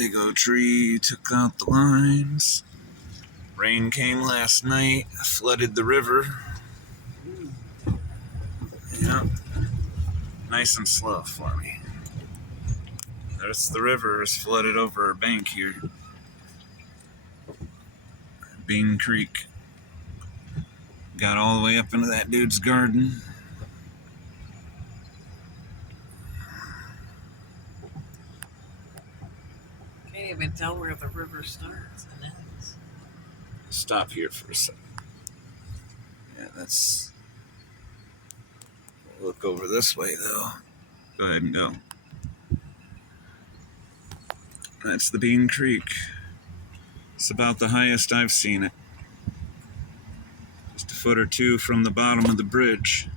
Big old tree took out the lines. Rain came last night, flooded the river. Yeah, nice and slow for me. There's the river is flooded over our bank here. Bean Creek. Got all the way up into that dude's garden. Can't even tell where the river starts and ends. Stop here for a second. Yeah, that's... Look over this way, though. Go ahead and go. That's the Bean Creek. It's about the highest I've seen it. Just a foot or two from the bottom of the bridge.